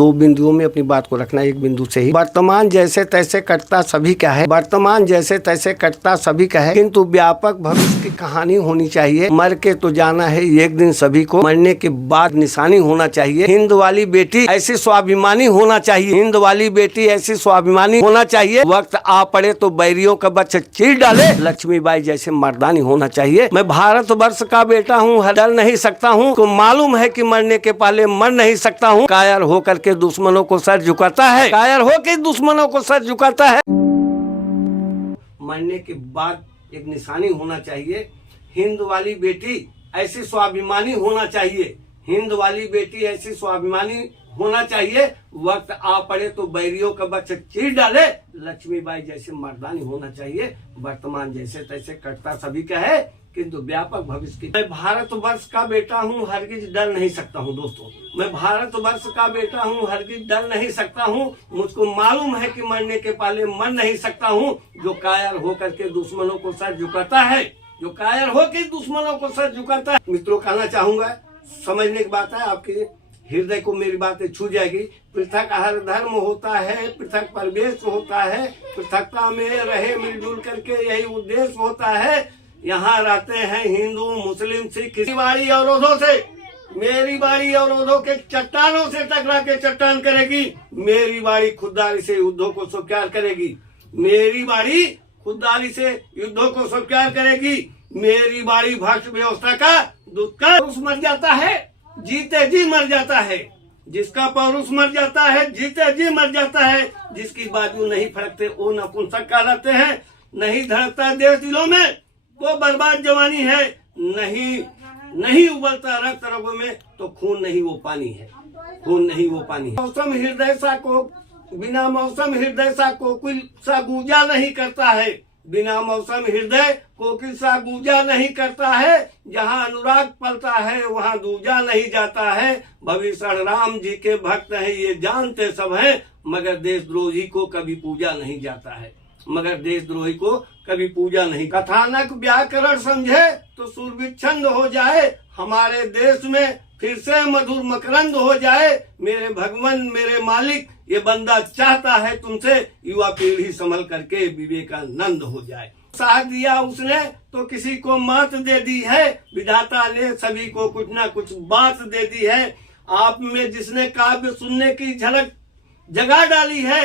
दो बिंदुओं में अपनी बात को रखना, एक बिंदु से ही। वर्तमान जैसे तैसे कटता सभी का है, वर्तमान जैसे तैसे कटता सभी का है, किंतु व्यापक भविष्य की कहानी होनी चाहिए। मर के तो जाना है एक दिन सभी को, मरने के बाद निशानी होना चाहिए। हिंद वाली बेटी ऐसी स्वाभिमानी होना चाहिए, हिंद वाली बेटी ऐसी स्वाभिमानी होना चाहिए। वक्त आ पड़े तो बैरियों का बच्चा चीर डाले, लक्ष्मीबाई जैसे मर्दानी होना चाहिए। मैं भारत वर्ष का बेटा हूँ, डर नहीं सकता हूँ, तो मालूम है कि मरने के पहले मर नहीं सकता हूँ। कायर होकर के दुश्मनों को सर झुकाता है, कायर होकर दुश्मनों को सर झुकाता है। मरने के बाद एक निशानी होना चाहिए। हिंद वाली बेटी ऐसी स्वाभिमानी होना चाहिए, हिंद वाली बेटी ऐसी स्वाभिमानी होना चाहिए। वक्त आ पड़े तो बैरियों का बच्चा चीर डाले, लक्ष्मीबाई जैसे मर्दानी होना चाहिए। वर्तमान जैसे तैसे कटता सभी का है, किंतु व्यापक भविष्य की। मैं भारत वर्ष का बेटा हूँ, हरगिज डर नहीं सकता हूँ। दोस्तों, मैं भारत वर्ष का बेटा हूँ, हरगिज डर नहीं सकता हूँ। मुझको मालूम है कि मरने के पहले मर नहीं सकता हूँ। जो कायर होकर के दुश्मनों को सर झुकाता है, जो कायर होकर दुश्मनों को सर झुकाता है। मित्रों, कहना चाहूंगा, समझने की बात है, आपके हृदय को मेरी बातें छू जाएगी। पृथक हर धर्म होता है, पृथक परिवेश होता है, पृथकता में रहे मिलजुल करके यही उद्देश्य होता है। यहाँ रहते हैं हिंदू मुस्लिम सिख। मेरी बाड़ी अवरोधों से, मेरी बाड़ी अवरोधों के चट्टानों से टकरा के चट्टान करेगी। मेरी बाड़ी खुददारी से युद्धों को स्वीकार करेगी। मेरी बाड़ी खुददारी से युद्धों को स्वीकार करेगी। मेरी बाड़ी भ्रष्ट व्यवस्था का दुष्कर मर जाता है, जीते जी मर जाता है। जिसका पौरुष मर जाता है, जीते जी मर जाता है। जिसकी बाजू नहीं फड़कते वो नपुंसक कहलाते हैं। नहीं धड़कता देश दिलों में वो बर्बाद जवानी है। नहीं उबलता रक्त रगों में तो खून नहीं वो पानी है, खून नहीं वो पानी है। मौसम हृदय सा को बिना मौसम हृदय सा कोकिल सा गूंजा नहीं करता है, बिना मौसम हृदय कोकिल सा गूंजा नहीं करता है। जहाँ अनुराग पलता है वहाँ दूजा नहीं जाता है। भविष्य राम जी के भक्त हैं ये जानते सब हैं, मगर देशद्रोही को कभी पूजा नहीं जाता है, मगर देशद्रोही को कभी पूजा नहीं। कथानक व्याकरण समझे तो सुरविच्छंद हो जाए, हमारे देश में फिर से मधुर मकरंद हो जाए। मेरे भगवान मेरे मालिक ये बंदा चाहता है तुमसे, युवा पीढ़ी संभल करके विवेकानंद हो जाए। साथ दिया उसने तो किसी को मात दे दी है, विधाता ने सभी को कुछ ना कुछ बात दे दी है। आप में जिसने काव्य सुनने की झलक जगा डाली है,